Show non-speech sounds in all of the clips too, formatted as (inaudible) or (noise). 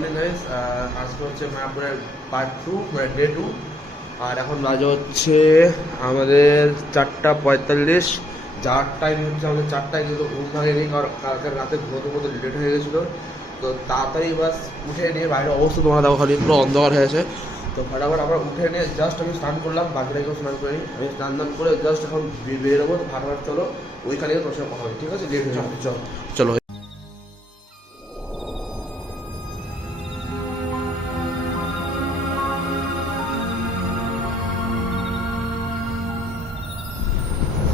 Morning guys আজকে হচ্ছে মায়াপুরের পার্ট টু মানে ডে টু আর এখন বাজে হচ্ছে আমাদের চারটা পঁয়তাল্লিশ। যার টাইম হচ্ছে আমাদের চারটায় কিন্তু ঘুম ভাঙেনি কারণ কালকে রাতে ঘুমোতে ঘুমোতে লেট হয়ে গেছিল। তো তাড়াতাড়ি বাস উঠে নিয়ে বাইরে অবস্থা তোমার দেখো, খালি পুরো অন্ধকার হয়েছে তো ফটাফট আমরা উঠে নিয়ে জাস্ট আমি স্নান করলাম বাকিরা কেউ স্নান করিনি। আমি স্নান টান করে জাস্ট এখন বেরোবো, তো ফটাফট চলো, ওইখানে তোর সঙ্গে কথা হবে, ঠিক আছে? চলো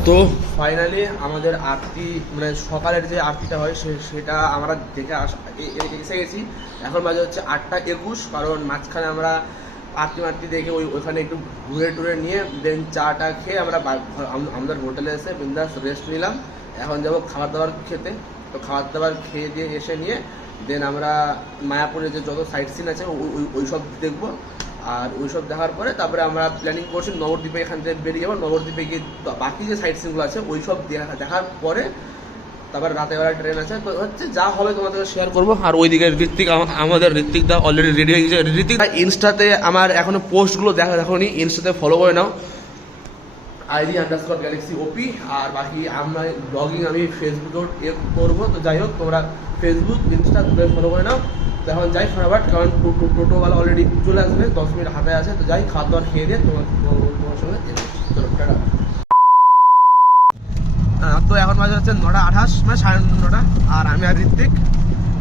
তো ফাইনালি আমাদের আরতি মানে সকালের যে আরতিটা হয়, সে সেটা আমরা দেখে এসে গেছি। এখন বাজে হচ্ছে আটটা একুশ, কারণ মাঝখানে আমরা আরতি মারতি দেখে ওই ওইখানে একটু ঘুরে টুরে নিয়ে দেন চাটা খেয়ে আমরা আমাদের হোটেলে এসে বিন্দাস রেস্ট নিলাম। এখন যাব খাবার দাবার খেতে। তো খাবার দাবার খেয়ে দিয়ে এসে নিয়ে দেন আমরা মায়াপুরে যে যত সাইট সিন আছে ওই- ওই সব দেখব। আর ওইসব দেখার পরে তারপরে আমরা প্ল্যানিং করছি নবদ্বীপে এখান থেকে বেরিয়ে যাব। নবদ্বীপে গিয়ে বাকি যে সাইট সিনগুলো আছে ওই সব দেখা- দেখার পরে তারপরে রাতের বেলা ট্রেন আছে। তো হচ্ছে যা হবে তোমাদের শেয়ার করব। আর ওইদিকে ঋত্বিক, আমা- আমাদের ঋত্বিক দা অলরেডি রেডি হয়ে গেছে। ঋত্বিক ইনস্টাতে আমার এখনও পোস্টগুলো দেখা, দেখোনি। ইনস্টাতে ফলো করে নাও। আইডি আন্ডারস্কোর গ্যালাক্সি ওপি আর বাকি আমরা ব্লগিং আমি ফেসবুকেও এ করব। তো যাই হোক, তোমরা ফেসবুক ইনস্টা ফলো করে নাও। এখন যাই ফটাফট কারণ টোটোওয়ালা অলরেডি চলে আসবে, দশ মিনিট হাতে আছে, তো যাই খাওয়া দাওয়ার খেয়ে দিয়ে তোমার তোমার- সঙ্গে তো এখন বাজে হচ্ছে নটা আঠাশ মানে সাড়ে নটা, আর আমি আর ঋত্বিক,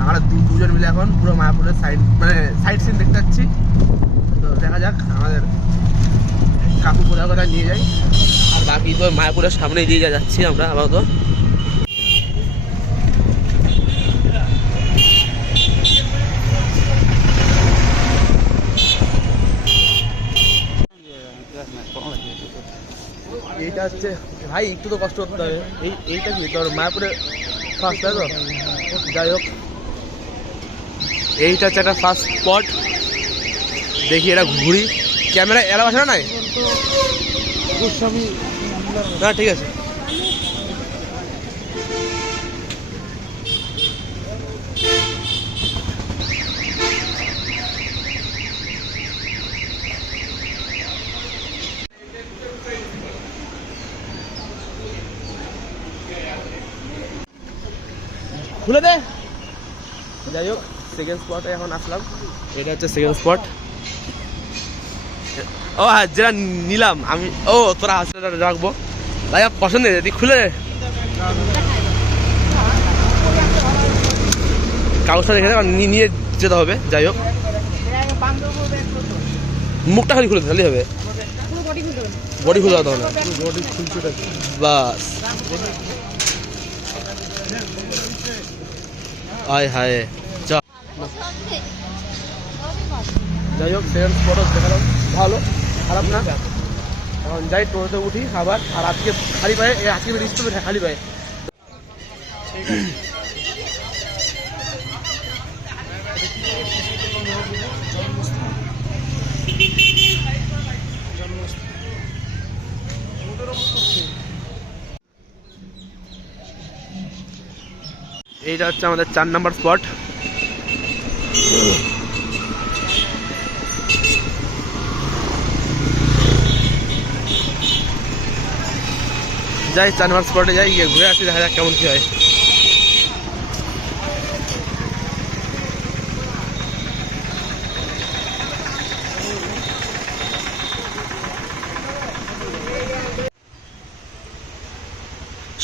আমরা দুজন মিলে এখন পুরো মায়াপুরের সাইড মানে সাইড সিন দেখতে যাচ্ছি। তো দেখা যাক, আমাদের কাকু কোথাও কোথায় নিয়ে যাই, আর বাকি তো মায়াপুরের সামনে দিয়ে যাচ্ছি আমরা আপাতত এইটা হচ্ছে ভাই একটু তো কষ্ট করতে হবে। এই এইটা কি? তোর মায়াপুরে ফার্স্ট তাই তো? যাই হোক। এইটা হচ্ছে একটা ফার্স্ট স্পট দেখি এটা ঘুরি। ক্যামেরা এরা আসে না নাই? না ঠিক আছে। খুলে দে। যাই হোক সেকেন্ড স্পটে এখন আসলাম। এটা হচ্ছে সেকেন্ড স্পট ও হ্যাঁ যেটা নিলাম আমি ও তোরা হাসতে রাখব। তাই হোক, পছন্দের যদি খুলে দে। কাগজটা দেখে নিয়ে যেতে হবে যাই হোক। মুখটা খালি খুলে তাহলেই হবে। বডি খুলে দেওয়া না বডি খুলছে বাস। আয় হায় চ যাই হোক সেকেন্ড ফটোস দেখালাম। ভালো, খারাপ না। এখন যাই টোটোতে উঠি আবার। আর আজকে খালি পায়ে আজকে রিস্ট খালি পায়ে। এইটা হচ্ছে আমাদের চার নাম্বার স্পট। যাই, চার নাম্বার স্পটে যাই, গিয়ে ঘুরে আসি, দেখা যাক কেমন কি হয়।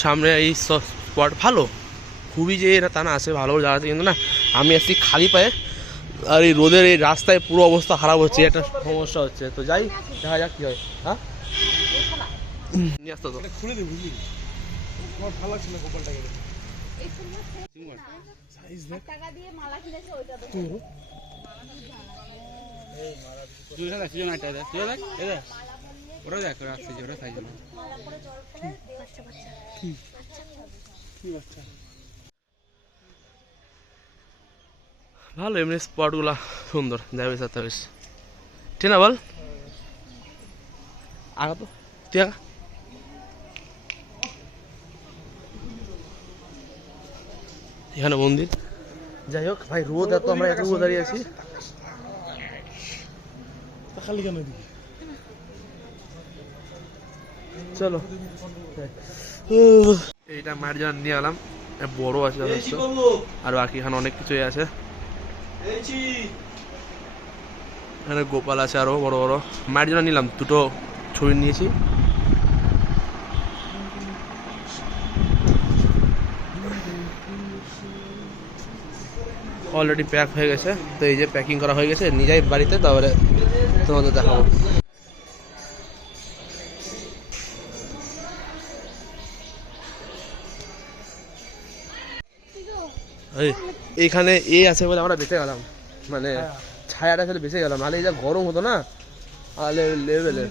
সামনে এই স্পট ভালো? খুবই যে এটা তা না আছে ভালো জায়গা আছে কিন্তু না আমি আসছি খালি পায়ে আর এই রোদের এই রাস্তায় পুরো অবস্থা খারাপ হচ্ছে একটা সমস্যা হচ্ছে। তো যাই দেখা যাক কি হয়। হ্যাঁ? নিয়ে আসতো তো। খুলে দে বুঝলি? আমার ভালো লাগছে না গোপালটাকে ওরা দেখ ওরা আসছে ওরা সাইজ কি বাচ্চা? ভালো এমনি স্পটগুলো সুন্দর যাবে সাথে ঠিক না বল? আগা তো তুই আগা। এখানে মন্দির। যাই হোক ভাই রোদ এত আমরা এত রোদ দাঁড়িয়ে আছি। খালি কেন চলো। এইটা মায়ের জন্য নিয়ে গেলাম এ বড় আছে আর বাকি এখানে অনেক কিছুই আছে। এখানে গোপাল আছে আরও, বড় বড়। মায়ের জন্য নিলাম, দুটো ছবি নিয়েছি। অলরেডি প্যাক হয়ে গেছে, তো এই যে প্যাকিং করা হয়ে গেছে যাই বাড়িতে, তারপরে তোমাদের দেখাবো। এই এইখানে এ আছে বলে আমরা বেঁচে গেলাম। মানে ছায়াটা খেলে বেঁচে গেলাম নাহলে এই যা গরম হতো না লেভেলে।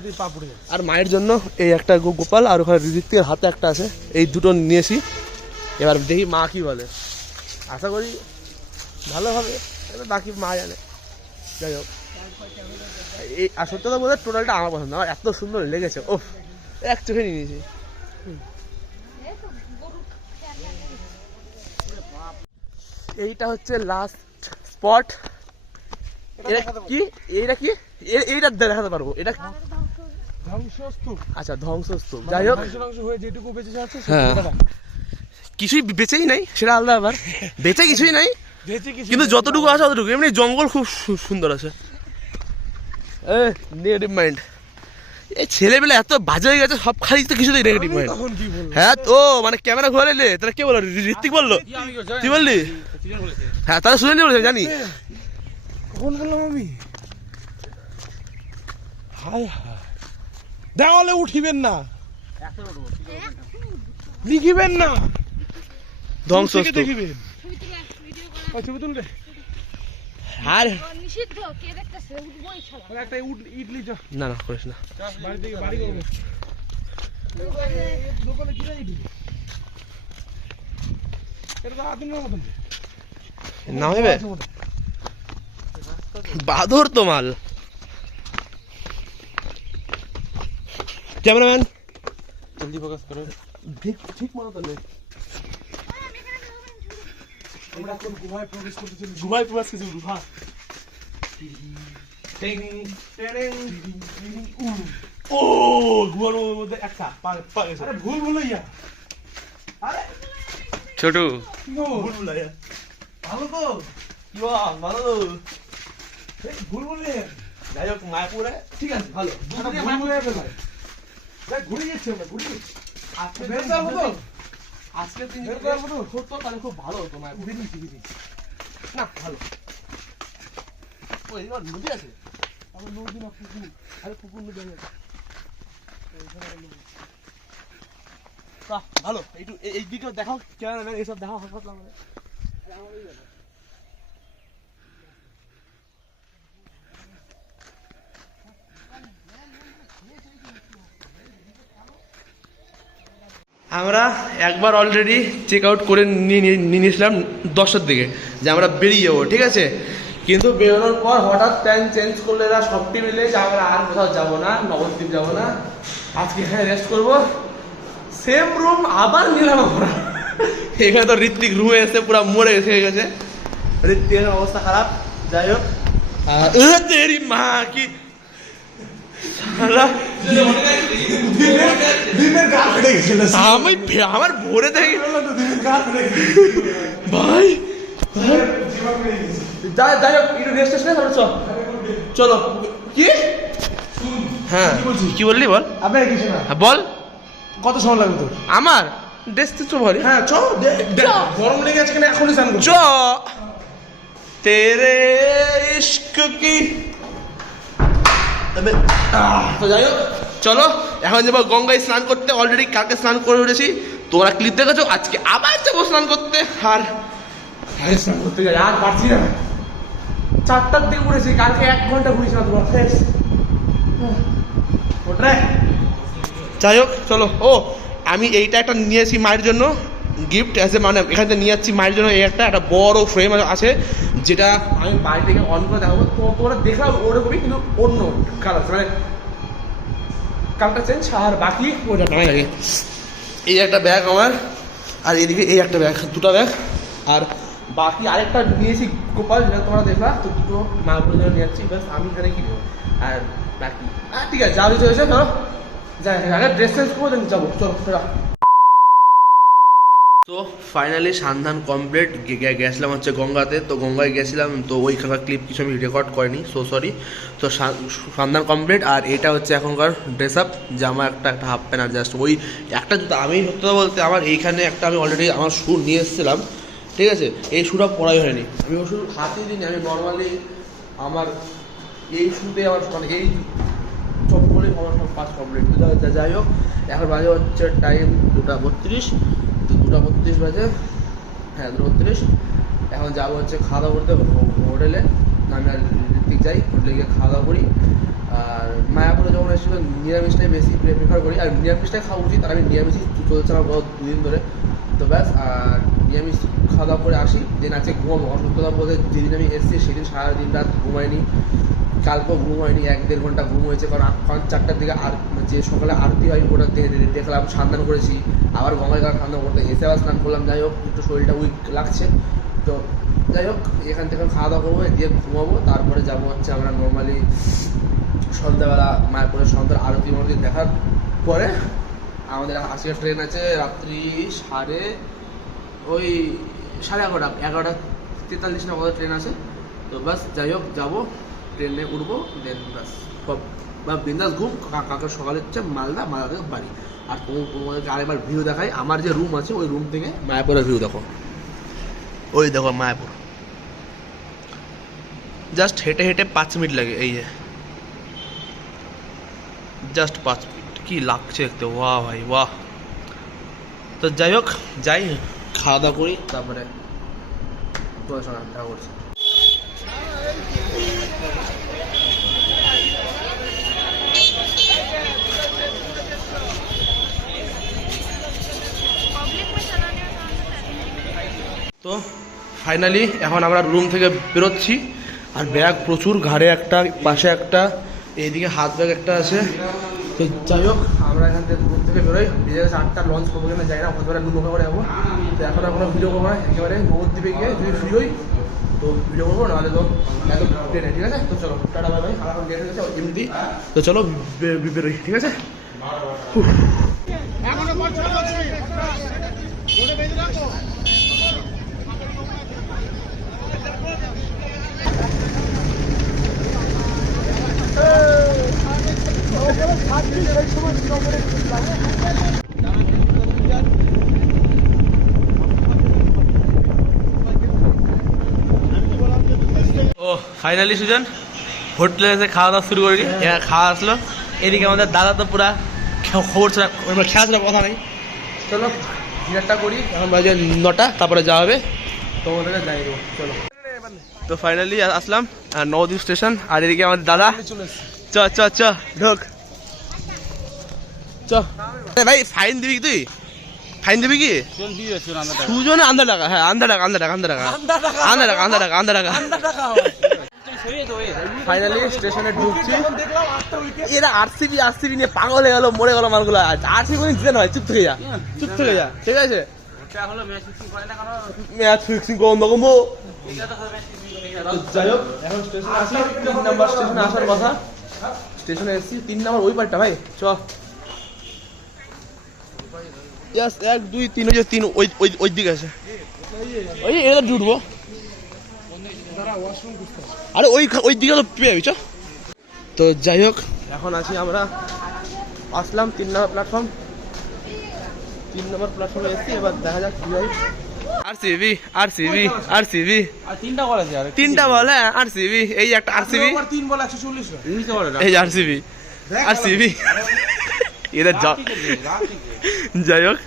আর মায়ের জন্য এই একটা গো- গোপাল আর ওখানে ঋতিকের হাতে একটা আছে। এই দুটো নিয়েছি এবার দেখি মা কি বলে। আশা করি ভালো হবে। এবার বাকি মা জানে। যাই হোক। এই আর সত্যি কথা বলতে টোটালটা আমার পছন্দ আমার এত সুন্দর লেগেছে। ওফ এক চোখে নিয়ে নিয়েছি। এইটা হচ্ছে লাস্ট স্পট এটা কি? এইটা কি? এইটা দেখাতে পারব। এটা ধ্বংসস্তূপ। আচ্ছা ধ্বংসস্তূপ। যাই হোক। ধ্বংস ধ্বংস হয়ে যেটুকু বেঁচে যাচ্ছে হ্যাঁ। সেটা কিছুই বেঁচেই নাই সেটা আলাদা ব্যাপার। বেঁচে কিছুই নাই বেঁচে কিছু কিন্তু যতটুকু আছে ততটুকু এমনি জঙ্গল খুব সু- সুন্দর আছে। এ নেগেটিভ মাইন্ড এই ছেলেবেলা এত বাজে হয়ে গেছে সব খালি তো কিছুতেই নেগেটিভ বলব? হ্যাঁ তো মানে ক্যামেরা ঘুরে এলে তাহলে কে বলল? ঋত্বিক বলল? তুই বললি? হ্যাঁ তাহলে শুনে বলেছে জানি। কখন বললাম আমি? হায় হায়। দেওয়ালে উঠিবেন না। লিখিবেন না। ধ্বংস দেখিবেন। ছবি তুলবে আর নিষিদ্ধ কে দেখতেছে? উঠবই ছাড়া। ওই একটা উড- ইডলি চা। না করিস হবে বাদর তো মাল। ক্যামেরাম্যান? জলদি ফোকাস করো। ঠিক ঠিক মতো আমরা এখন গুহায় প্রবেশ করতে চলেছি ঘুমাই প্রবাস কিছু ঘুমা ও ঘুমার মধ্যে একটা পা পা আরে ভুল ভুলাইয়া ছোট। কি গো ভুল ভুলাইয়া ভালো তো। কি বাবা ভালো এই ভুল ভুলাইয়া যাই হোক মায়াপুরে। ঠিক আছে ভালো। আরে ভুল ঘুরে যাচ্ছে আমরা ঘুরে যাচ্ছি। আজকে বের করার মতো আজকে দিন সত্য তাহলে খুব ভালো হতো না? না ভালো। ওই এবার নদী আছে? আমার নদী না পুকুর। আরে পুকুর নদী আছে। বাহ ভালো। একটু এই- দিকেও দেখাও। কেন এইসব দেখাও হাসপাতাল আমাদের আমরা একবার অলরেডি চেক আউট করে নিয়ে নিয়ে- নিয়ে নিয়েছিলাম দশটার দিকে, যে আমরা বেরিয়ে যাব, ঠিক আছে? কিন্তু বেরোনোর পর হঠাৎ প্ল্যান চেঞ্জ করলে এরা সবটি মিলে যে আমরা আর কোথাও যাব না নবদ্বীপ যাব না। আজকে এখানে রেস্ট করব। সেম রুম আবার নিলাম আমরা। (laughs) এখানে তো ঋত্বিক রুমে এসে পুরো মরে এসে গেছে। ঋত্বিকের অবস্থা খারাপ। যাই হোক। মা, কি সালা দিনের গা ফেটে গেছিল আমি আমার ভোরে থেকে ভাই যাই যাই হোক একটু রেস্ট টেস্ট তারপরে চল। চলো। কি? হ্যাঁ। কি বললি বল। আপনার কিছু না। হ্যাঁ, বল। কত সময় লাগবে তোর? আমার? ড্রেস তো ভারি। হ্যাঁ চ গরম লেগে আছে এখনই স্নান চ। তেরে ইश्क কি তবে তো যাই হোক চলো এখন যাব গঙ্গায় স্নান করতে অলরেডি কালকে স্নান করে উঠেছি। তোমরা ক্লিপ দেখেছ? আজকে আবার যাব স্নান করতে। আর আরে স্নান করতে যাই আর পারছি না। চারটার দিকে উঠেছি কালকে এক ঘণ্টা ঘুরিয়েছি না তোমার। ওটাই যাই হোক চলো। ও আমি এইটা একটা নিয়েছি মায়ের জন্য। গিফট অ্যাজ এ মানে এখান থেকে নিয়ে যাচ্ছি মায়ের জন্য এই একটা একটা বড় ফ্রেম আছে যেটা আমি বাড়ি থেকে অন করে দেখাবো। তো তোমরা দেখলাম ওরকমই কিন্তু অন্য কালার মানে কালারটা চেঞ্জ আর বাকি ওটা নাই। লাগে এই একটা ব্যাগ আমার আর এদিকে এই একটা ব্যাগ দুটো ব্যাগ আর বাকি আরেকটা নিয়েছি গোপাল যেটা তোমরা দেখলা তো দুটো মাগুলো জন্য নিয়ে যাচ্ছি। ব্যাস আমি এখানে কিনবো আর বাকি হ্যাঁ ঠিক আছে যা কিছু হয়েছে চলো যাই আগে ড্রেস চেঞ্জ করে দেন যাব। চলো চলো তো ফাইনালি সন্ধান কমপ্লিট গেছিলাম হচ্ছে গঙ্গাতে। তো গঙ্গায় গেছিলাম, তো ওইখানকার ক্লিপ কিছু আমি রেকর্ড করিনি সো সরি তো সন্ধান কমপ্লিট আর এটা হচ্ছে এখনকার ড্রেস আপ জামা একটা একটা হাফ প্যান্ট আর জাস্ট ওই একটা জুতো। আমি সত্যি বলতে আমার এইখানে একটা আমি অলরেডি আমার শ্যু নিয়ে এসেছিলাম, ঠিক আছে? এই শ্যুটা পরাই হয়নি। আমি ওই শ্যু হাতেই দিইনি, আমি নর্মালি আমার এই শ্যুতে আমার মানে এই সবগুলোই আমার সব কাজ কমপ্লিট যাই হোক, এখন বাজে হচ্ছে টাইম দুটা বত্রিশ। দুটা বত্রিশ বাজে। হ্যাঁ দুটো বত্রিশ। এখন যাব হচ্ছে খাওয়া দাওয়া করতে হোটেলে। আমি আর ঋত্বিক যাই, হোটেলে গিয়ে খাওয়া দাওয়া করি। আর মায়াপুরে যখন এসেছিল, নিরামিষটাই বেশি প্রেফার করি। আর নিরামিষটাই খাওয়া উচিত, আর আমি নিরামিষই চলছে আমার গত দুদিন ধরে। তো ব্যাস, আর নিরামিষ খাওয়া দাওয়া করে আসি। দেন আজকে ঘুমাবো, অসুস্থতা বলতে যেদিন আমি এসেছি, সেদিন সারাদিন রাত ঘুমাইনি কালকেও ঘুম হয়নি, এক দেড় ঘণ্টা ঘুম হয়েছে, কারণ কারণ চারটার দিকে আর যে সকালে আরতি হয় ওটা দেখলাম, স্নান করেছি, আবার গঙ্গায় গা স্নান করতে এসে আবার স্নান করলাম, যাই হোক, একটু শরীরটা উইক লাগছে। তো যাই হোক, এখান থেকে খাওয়া দাওয়া করব দিয়ে ঘুমাবো, তারপরে যাব হচ্ছে আমরা নর্মালি সন্ধ্যাবেলা মায়াপুরের সন্ধ্যার আরতি মারতি দেখার পরে আমাদের আজকে ট্রেন আছে রাত্রি সাড়ে ওই সাড়ে এগারোটা এগারোটা তেতাল্লিশ না কত ট্রেন আছে। তো বাস, যাই হোক, যাব। ট্রেনে উঠবো দেন বাস বা- বিন্দাস ঘুম, কা- কাকার সকালে হচ্ছে মালদা মালদা থেকে বাড়ি। আর তোমাদেরকে আরেকবার ভিউ দেখাই, আমার যে রুম আছে, ওই রুম থেকে মায়াপুরের ভিউ দেখো। ওই দেখো মায়াপুর। জাস্ট হেঁটে হেঁটে পাঁচ মিনিট লাগে, এই যে। জাস্ট পাঁচ মিনিট। কি লাগছে দেখতে, ওয়াহ ভাই, ওয়াহ। তো যাই হোক, যাই, খাওয়া দাওয়া করি, তারপরে তোমার সঙ্গে দেখা করছি। তো ফাইনালি এখন আমরা রুম থেকে বেরোচ্ছি। আর ব্যাগ প্রচুর, ঘাড়ে একটা, পাশে একটা, এইদিকে হাত ব্যাগ একটা আছে। তো যাই হোক, আমরা এখান থেকে রুম থেকে বেরোই। বেজে গেছে আটটা লঞ্চ করব কিনা যাই না, হতে পারে নৌকা করে যাব। তো এখন কোনো ভিডিও করব না, একেবারে নবদ্বীপে গিয়ে যদি ফ্রি হই, তো ভিডিও করব, নাহলে তো একদম ট্রেনে ঠিক আছে? তো চলো, টাটা বাই আর এখন ডেট হয়ে গেছে এমনি তো চলো বেরোই, ঠিক আছে? ও ফাইনালি সুজন হোটেলে এসে খাওয়া দাওয়া শুরু করি খাওয়া আসলো। এদিকে আমাদের দাদা তো পুরা খবর ছাড়া খেলা ছাড়া কথা নেই। চলো ডিনারটা করি। এখন বাজে নটা তারপরে যাওয়া হবে। তো যাই দেবো। চলো। তো ফাইনালি আসলাম নবদ্বীপ স্টেশন আর এদিকে আমাদের দাদা। চ চ চ ঢোক। চ। ভাই ফাইন দিবি কি তুই? ফাইন দিবি কি? সুজনে আন্দা টাকা। হ্যাঁ আন্দা টাকা আন্দা টাকা আন্দা টাকা। আন্দা টাকা আন্দা টাকা আন্দা টাকা ফাইনালি স্টেশনে ঢুকছি। এরা আরসিবি আরসিবি নিয়ে পাগল হয়ে গেল মরে গেল মালগুলো। আরসিবি কোনো জিতে নয় চুপ থেকে যা। চুপ থেকে যা। ঠিক আছে? ম্যাচ ফিক্সিং কমবো যাই হোক এখন স্টেশনে আসি তিন নাম্বার স্টেশনে আসার কথা। স্টেশনে এসেছি। তিন নাম্বার ওই পারটা ভাই। চ। ইয়াস এক দুই তিন ওই যে তিন ওই ওই ওই দিকে আছে। ওই এটা জুটবো। আরে ওই ওই দিকে তো পেয়ে যাবি তো যাই হোক এখন আছি আমরা আসলাম তিন নম্বর প্ল্যাটফর্ম তিন নম্বর প্ল্যাটফর্মে এসেছি এবার দেখা যাক কি হয়। R CB R CB R CB আর তিনটা বল আছে আর তিনটা বল হ্যাঁ এই একটা আর সিবি তিন বল একশো চল্লিশ উনিশটা বল এই আর সিবি আর সিবি এরা যাই হোক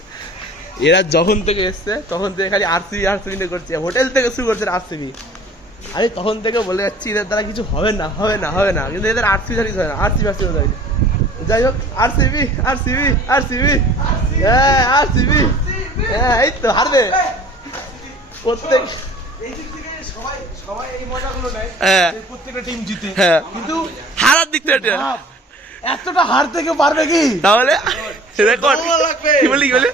এরা যখন থেকে এসছে তখন থেকে খালি আরসিবি আরসিবি করছে হোটেল থেকে শুরু করছে আরসিবি আমি তখন থেকে বলে যাচ্ছি এদের দ্বারা কিছু হবে না হবে না হবে না কিন্তু এদের আরসিবি কিছু হয় না আরসিবি আরসিবি হয় যাই হোক আরসিবি আরসিবি আরসিবি হ্যাঁ আরসিবি হ্যাঁ এই তো হারবে প্রত্যেক হ্যাঁ প্রত্যেকটা টিম জিতে হ্যাঁ কিন্তু হারার দিক থেকে। এতটা হার থেকে পারবে কি তাহলে রেকর্ড কি বলি কি বলি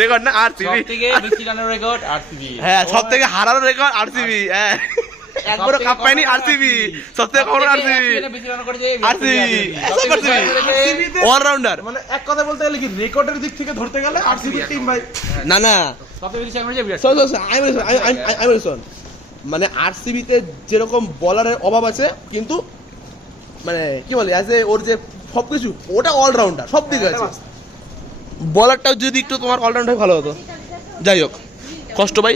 রেকর্ড না আর সব থেকে বেশি রানের রেকর্ড আরসিবি হ্যাঁ সব থেকে হারানো রেকর্ড আরসিবি হ্যাঁ একবারও কাপ পায়নি আরসিবি সব থেকে কখনো আরসিবি আরসিবি অলরাউন্ডার মানে এক কথা বলতে গেলে কি রেকর্ডের দিক থেকে ধরতে গেলে আরসিবি টিম ভাই না। মানে আরসিবিতে যেরকম বলারের অভাব আছে কিন্তু মানে কি বলে অ্যাজ এ ওর যে সবকিছু ওটা অলরাউন্ডার সব দিকে আছে। বলারটাও যদি একটু তোমার অলরাউন্ডার ভালো হতো। যাই হোক কষ্ট পাই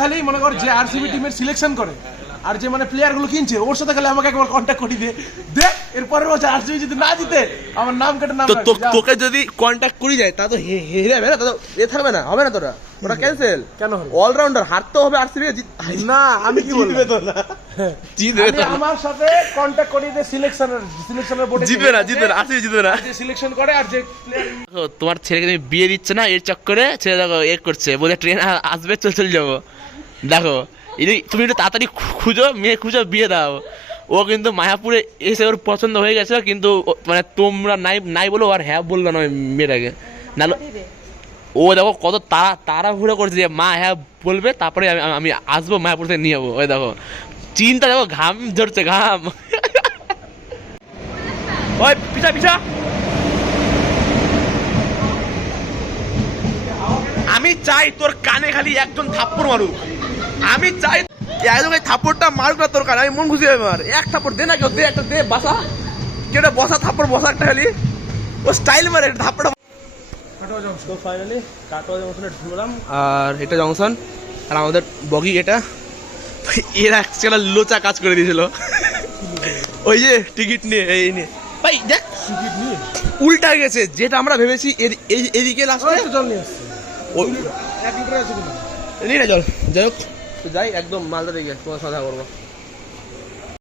খালি মনে কর যে আরসিবি টিমের সিলেকশন করে আর যে মানে প্লেয়ারগুলো কিনছে ওর সাথে খালি আমাকে একবার কন্ট্যাক্ট করি দে। দেখ এরপরে বলছে আরসিবি যদি না জিতে আমার নাম কেটে নাম তো। তোকে যদি কন্ট্যাক্ট করি যায় তা তো হেরে যাবে না তা তো এ থাকবে না হবে না তোরা। ওটা ক্যান্সেল কেন? অলরাউন্ডার হারতে হবে আরসিবি (laughs) না আমি কি বলব? তো না। জিতবে আমি তো না। আমার সাথে কন্ট্যাক্ট করি যে সিলেকশনের সিলেকশনের বোর্ডে জিতবে না জিতবে না আরসিবি জিতবে না। যে সিলেকশন করে আর যে দেখো, তোমার ছেলেকে তুমি বিয়ে দিচ্ছে না এর চক্করে ছেলে দেখো এ করছে বলে ট্রেন আসবে চল চলে যাব। দেখো তুমি একটু তাড়াতাড়ি খুঁজো মেয়ে খুঁজো বিয়ে দাও। ও কিন্তু মায়াপুরে এসে ওর পছন্দ হয়ে গেছে কিন্তু মানে তোমরা নাই নাই বলো আর হ্যাঁ বলল না মেয়েটাকে। নাহলে ও দেখো কত তাড়া তাড়াহুড়ো করছে যে মা হ্যাঁ বলবে, তারপরে আমি আমি আসব মায়াপুর থেকে নিয়ে যাব। ওই দেখো, চিন্তা দেখো, ঘাম ধরছে ঘাম। ওই, পিছা পিছা। আমি চাই তোর কানে খালি একজন থাপ্পড় মারুক। আমি চাই একদম এই থাপ্পড়টা মারুক না তোর আমি মন খুশি হবে আমার এক থাপ্পড় দে না কেউ দে একটা দে বাসা। কেউ একটা বসা থাপ্পড় বসা একটা খালি। ও স্টাইল মারে থাপ্পড় তো ফাইনালি কাটোয়া জংশনে ঢুকলাম আর এটা জংশন আর আমাদের বগি এটা। এরা একটা লোচা কাজ করে দিয়েছিল। ওই যে টিকিট নিয়ে এই নিয়ে। ভাই দেখ। টিকিট নিয়ে? উল্টা গেছে যেটা আমরা ভেবেছি এদি- এই- এদিকে লাস্টে জল নিয়ে আসছে ও- এক লিটার আছে নিয়ে না জল যাই হোক। যাই একদম মালদা দিকে তোমার সাথে করব।